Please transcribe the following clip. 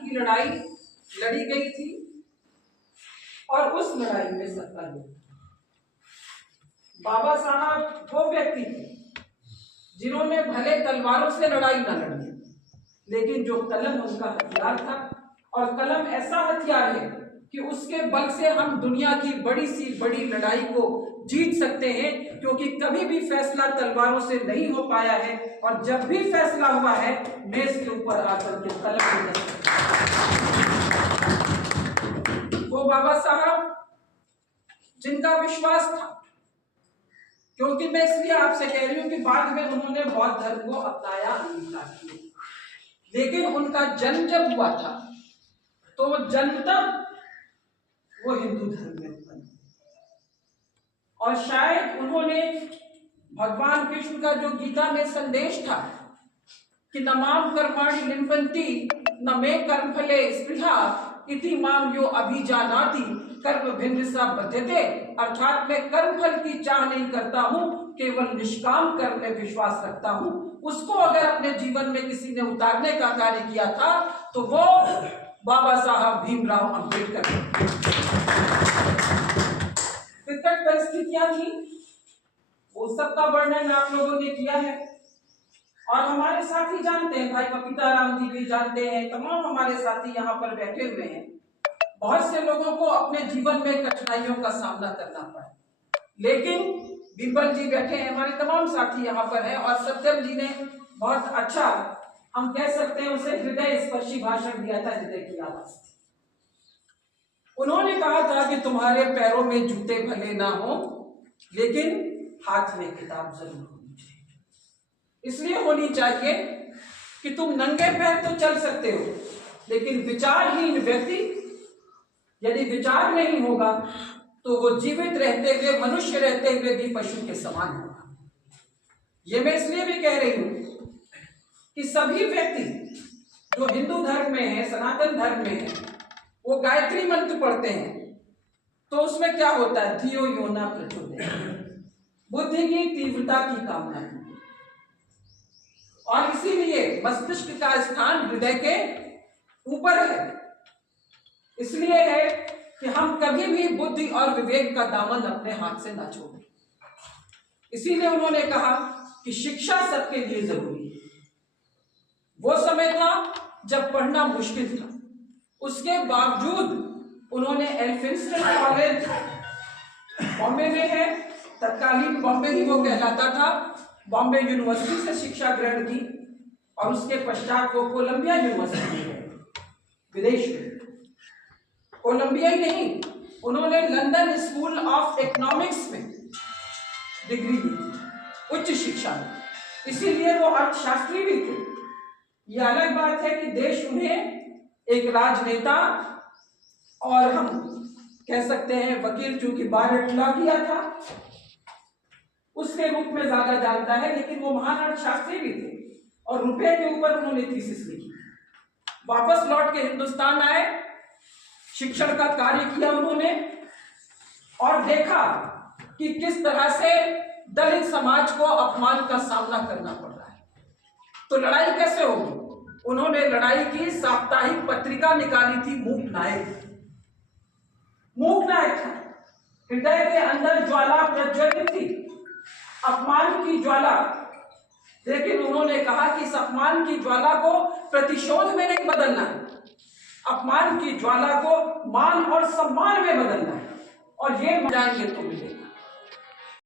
की लड़ाई लड़ी गई थी और उस लड़ाई में 70 लोग। बाबा साहब वो व्यक्ति थे जिन्होंने भले तलवारों से लड़ाई न लड़ी, लेकिन जो कलम उनका हथियार था, और कलम ऐसा हथियार है कि उसके बल से हम दुनिया की बड़ी सी बड़ी लड़ाई को जीत सकते हैं, क्योंकि कभी भी फैसला तलवारों से नहीं हो पाया है, और जब भी फैसला हुआ है मेज के ऊपर आकर के कलम। वो बाबा साहब जिनका विश्वास था, क्योंकि मैं इसलिए आपसे कह रही हूं कि बाद में उन्होंने बौद्ध धर्म को अपनाया, अंगीकार किया, लेकिन उनका जन्म जब हुआ था तो वो जन्म तब वो हिंदू धर्म में उत्पन्न, और शायद उन्होंने भगवान कृष्ण का जो गीता में संदेश था कि न माम कर्माणि लिम्पन्ति न मे कर्मफले स्पृहा इति माम यो अभिजानाति कर्म भिन्न सा बध्यते, अर्थात मैं कर्मफल की चाह नहीं करता हूं, केवल निष्काम कर्म में विश्वास रखता हूं। उसको अगर अपने जीवन में किसी ने उतारने का कार्य किया था तो वो बाबा साहब भीमराव अंबेडकर। विकट परिस्थितियां थी, वो सबका वर्णन आप लोगों ने किया है, और हमारे साथी जानते हैं, भाई पपीताराम जी भी जानते हैं, तमाम हमारे साथी यहाँ पर बैठे हुए हैं। बहुत से लोगों को अपने जीवन में कठिनाइयों का सामना करना पड़ा, लेकिन बिम्बल जी बैठे हैं, हमारे तमाम साथी यहाँ पर हैं, और सत्यम जी ने बहुत अच्छा, हम कह सकते हैं उसे हृदय स्पर्शी भाषण दिया था, हृदय की आवाज थी। उन्होंने कहा था कि तुम्हारे पैरों में जूते भले ना हो, लेकिन हाथ में किताब जरूर होनी चाहिए। इसलिए होनी चाहिए कि तुम नंगे पैर तो चल सकते हो, लेकिन विचारहीन व्यक्ति यदि विचार नहीं होगा तो वो जीवित रहते हुए, मनुष्य रहते हुए भी पशु के समान होगा। ये मैं इसलिए भी कह रही हूं कि सभी व्यक्ति जो हिंदू धर्म में है, सनातन धर्म में है, वो गायत्री मंत्र पढ़ते हैं, तो उसमें क्या होता है, धियो यो न प्रचोदयात्, बुद्धि की तीव्रता की कामना की, और इसीलिए मस्तिष्क का स्थान हृदय के ऊपर है। इसलिए है कि हम कभी भी बुद्धि और विवेक का दामन अपने हाथ से ना छोड़ें। इसीलिए उन्होंने कहा कि शिक्षा सबके लिए जरूरी है। वो समय था जब पढ़ना मुश्किल था, उसके बावजूद उन्होंने एल्फिंस्टन कॉलेज बॉम्बे में है, तत्कालीन बॉम्बे ही वो कहलाता था, बॉम्बे यूनिवर्सिटी से शिक्षा ग्रहण की, और उसके पश्चात वो कोलंबिया यूनिवर्सिटी में गए, विदेश में। कोलंबिया ही नहीं, उन्होंने लंदन स्कूल ऑफ इकोनॉमिक्स में डिग्री ली थी, उच्च शिक्षा में, इसीलिए वो अर्थशास्त्री भी थे। ये अलग बात है कि देश उन्हें एक राजनेता, और हम कह सकते हैं वकील, चूंकि बार लॉ किया था, उसके रूप में ज्यादा जानता है, लेकिन वो महान अर्थशास्त्री भी थे, और रुपए के ऊपर उन्होंने थीसिस लिखी। वापस लौट के हिंदुस्तान आए, शिक्षण का कार्य किया उन्होंने, और देखा कि किस तरह से दलित समाज को अपमान का सामना करना पड़ रहा है, तो लड़ाई कैसे होगी। उन्होंने लड़ाई की, साप्ताहिक पत्रिका निकाली थी मूक नायक। मूक नायक था, हृदय के अंदर ज्वाला प्रज्वलित थी, अपमान की ज्वाला, लेकिन उन्होंने कहा कि इस अपमान की ज्वाला को प्रतिशोध में नहीं बदलना है, अपमान की ज्वाला को मान और सम्मान में बदलना है, और ये जाएंगे तो मिलेगा।